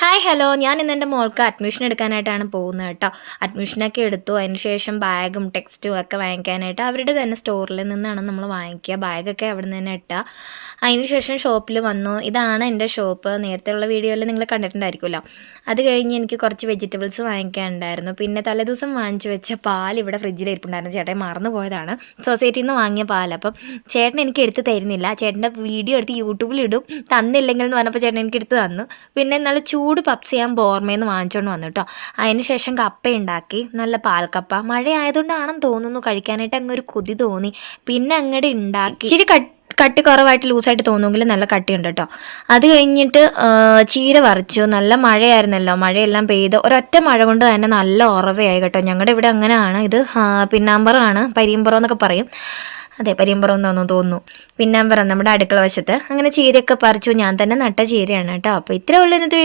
Hi hello ഞാൻ ഇന്ന് എൻ്റെ മോൾക്ക് അഡ്മിഷൻ എടുക്കാനായിട്ടാണ് പോകുന്നത് കേട്ടോ. അഡ്മിഷനൊക്കെ എടുത്തു. അതിന് ശേഷം ബാഗും ടെക്സ്റ്റും ഒക്കെ വാങ്ങിക്കാനായിട്ട് അവരുടെ തന്നെ സ്റ്റോറിൽ നിന്നാണ് നമ്മൾ വാങ്ങിക്കുക. ബാഗൊക്കെ അവിടെ നിന്ന് തന്നെ ഇട്ടുക. അതിന് ശേഷം ഷോപ്പിൽ വന്നു. ഇതാണ് എൻ്റെ ഷോപ്പ്. നേരത്തെയുള്ള വീഡിയോയിൽ നിങ്ങൾ കണ്ടിട്ടുണ്ടായിരിക്കുമല്ലോ. അത് കഴിഞ്ഞ് എനിക്ക് കുറച്ച് വെജിറ്റബിൾസ് വാങ്ങിക്കാനുണ്ടായിരുന്നു. പിന്നെ തലേദിവസം വാങ്ങിച്ചു വെച്ച പാൽ ഇവിടെ ഫ്രിഡ്ജിൽ ഇരിപ്പുണ്ടായിരുന്നു. ചേട്ടൻ മറന്നു പോയതാണ്. സൊസൈറ്റിയിൽ നിന്ന് വാങ്ങിയ പാൽ. അപ്പം ചേട്ടൻ എനിക്ക് എടുത്ത് തരുന്നില്ല. ചേട്ടൻ്റെ വീഡിയോ എടുത്ത് യൂട്യൂബിലിടും. തന്നില്ലെങ്കിൽ എന്ന് പറഞ്ഞപ്പോൾ ചേട്ടൻ എനിക്ക് എടുത്ത് തന്നു. പിന്നെ നല്ല ചൂട് പപ്സ് ഞാൻ ബോർമേന്ന് വാങ്ങിച്ചുകൊണ്ട് വന്നു കേട്ടോ. അതിന് ശേഷം കപ്പ ഉണ്ടാക്കി. നല്ല പാൽക്കപ്പ. മഴ ആയതുകൊണ്ടാണെന്ന് തോന്നുന്നു കഴിക്കാനായിട്ട് അങ്ങ് ഒരു കൊതി തോന്നി. പിന്നെ അങ്ങോട്ട് ഉണ്ടാക്കി. ഇച്ചിരി കട്ടി കുറവായിട്ട് ലൂസായിട്ട് തോന്നുമെങ്കിൽ നല്ല കട്ടിയുണ്ട് കേട്ടോ. അത് കഴിഞ്ഞിട്ട് ചീര പറിച്ചു. നല്ല മഴയായിരുന്നല്ലോ. മഴയെല്ലാം പെയ്ത് ഒരൊറ്റ മഴ കൊണ്ട് തന്നെ നല്ല ഉറവയായി കേട്ടോ. ഞങ്ങളുടെ ഇവിടെ അങ്ങനെയാണ്. ഇത് പിന്നാമ്പറമാണ്, പരിയമ്പുറം എന്നൊക്കെ പറയും. അതെ, പരിയമ്പുറം എന്നാണെന്ന് തോന്നുന്നു. പിന്നാമ്പറം നമ്മുടെ അടുക്കള വശത്ത്. അങ്ങനെ ചീരയൊക്കെ പറിച്ചു. ഞാൻ തന്നെ നട്ട ചീരയാണ് കേട്ടോ. അപ്പോൾ ഇത്രയേ ഉള്ളൂ ഇന്നത്തെ